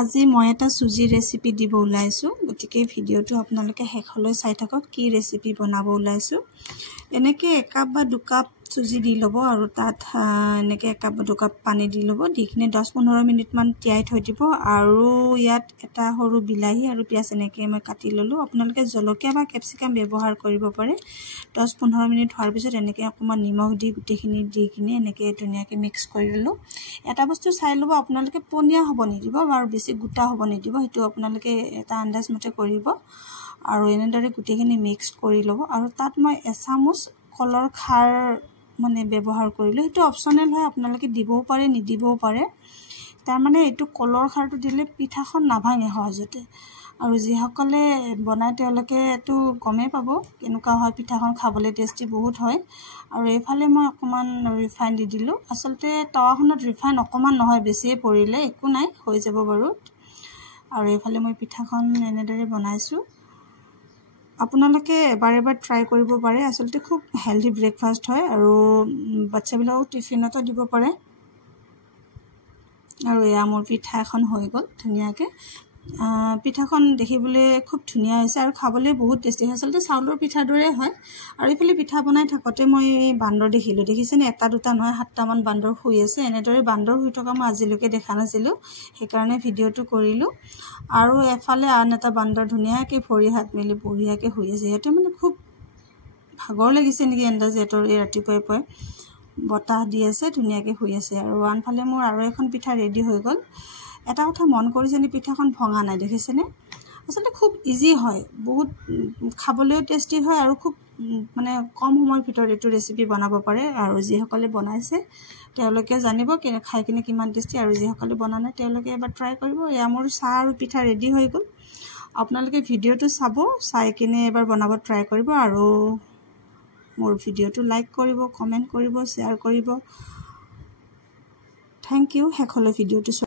আজি মই এটা সুজি ৰেচিপি দিব ওলাইছো গতিকে ভিডিওটো আপোনালোকে হেকলৈ চাই থাকক কি ৰেচিপি বনাব ওলাইছো এনেকে 1 কাপ বা 2 কাপ সুজি দি লব আৰু তাত এনেকে 1 কাপ বা 2 কাপ পানী দি লব দিখনে 10-15 মিনিট মান তিয়াই থৈ দিব আৰু ইয়াত এটা সৰু বিলাহী আৰু পিয়াজ এনেকে মই কাটি ললো আপোনালোকে জলকীয়া বা ক্যাপসিকাম ব্যৱহাৰ কৰিব পাৰে 10-15 মিনিট হোৱাৰ পিছত এনেকে অকমান নিমখ দি গুটেখিনি দি কিনে এনেকে ধুনিয়াকে মিক্স কৰি ললো এটা বস্তু চাই লব আপোনালোকে পনিয়া হ'ব নিদিব আৰু বেছি গুটা হ'ব নিদিব হেতু আপোনালোকে এটা আন্দাজ মতে কৰিব আৰু এনেদৰে গুটেখিনি মিক্স কৰি লব আৰু তাত মই এচামুচ কলৰ খাৰ মানে ব্যৱহাৰ কৰিলো হেতু অপচনেল হয় আপোনালোকে দিবও পাৰে নিদিবও পাৰে তাৰ মানে এটো কলৰ খাৰটো দিলে পিঠাখন নাভাঙে সহজতে আৰু যি সকলে বনাই তেওঁলোকে এটো গমে পাব কেনেকুৱা হয় পিঠাখন খাবলৈ টেস্টি বহুত হয় আৰু এফালে মই অকমান ৰিফাইন দি দিলো আসলতে তাৱাখনত ৰিফাইন অকমান নহয় বেছিয়ে পৰিলে একো নাই হৈ যাব বাৰু আৰু এফালে মই পিঠাখন এনেদৰে বনাইছো আপোনালোকে এবাৰ ট্ৰাই কৰিব পাৰে আসলতে খুব হেলদি ব্ৰেকফাষ্ট হয় আৰু বাচ্চাবিলাও টিফিনতো দিব পাৰে আৰু এয়া মোৰ পিঠা এখন হৈ গল ধুনিয়াকে পিঠাখন দেখিবলৈ খুব ধুনিয়া হৈছে আৰু খাবলৈ বহুত টেস্টি আসলতে চাউলৰ পিঠাৰ দৰে হয় আৰু ইফালে পিঠা বনাই থাকতে মই বান্দৰ দেখিছেনে এটা দুটা নহয় 7টা মান বান্দৰ শুই আছে এনেদৰে বান্দৰ শুই থকা মই আজিলৈকে দেখা নাছিলো সেইকাৰণে ভিডিওটো কৰিলো আৰু এফালে আন এটা বান্দৰ ধুনিয়াকে ভৰি হাত মেলি বঢ়িয়াকে শুই আছে এটো মানে খুব ভাগৰ লাগিছে নেকি এন্দাজেতৰ এই ৰাতিপুৱাই বতাহ দি আছে ধুনিয়াকে শুই আছে আৰু আনফালে মোৰ আৰু এখন পিঠা ৰেডি হৈ গল এটা কথা মন কৰিছেনে পিঠাখন ভঙা নাই দেখিছেনে আসলে খুব ইজি হয় বহুত খাবলৈও টেস্টি হয় আৰু খুব মানে কম সময়ৰ ভিতৰত এটো ৰেচিপি বনাব পাৰে আৰু যি সকলে বনাইছে তেওঁলোকে জানিব কি খাই কিনে কিমান টেস্টি আৰু যি সকলে বনা নাই তেওঁলোকে এবাৰ ট্ৰাই কৰিব এয়া মোৰ চাহ আৰু পিঠা ৰেডি হৈ গল আপোনালোকে ভিডিওটো চাব চাই কিনে এবাৰ বনাব ট্ৰাই কৰিব আৰু মোৰ ভিডিওটো লাইক কৰিব কমেন্ট কৰিব শেয়াৰ কৰিব থ্যাংক ইউ হেকলৈ ভিডিওটো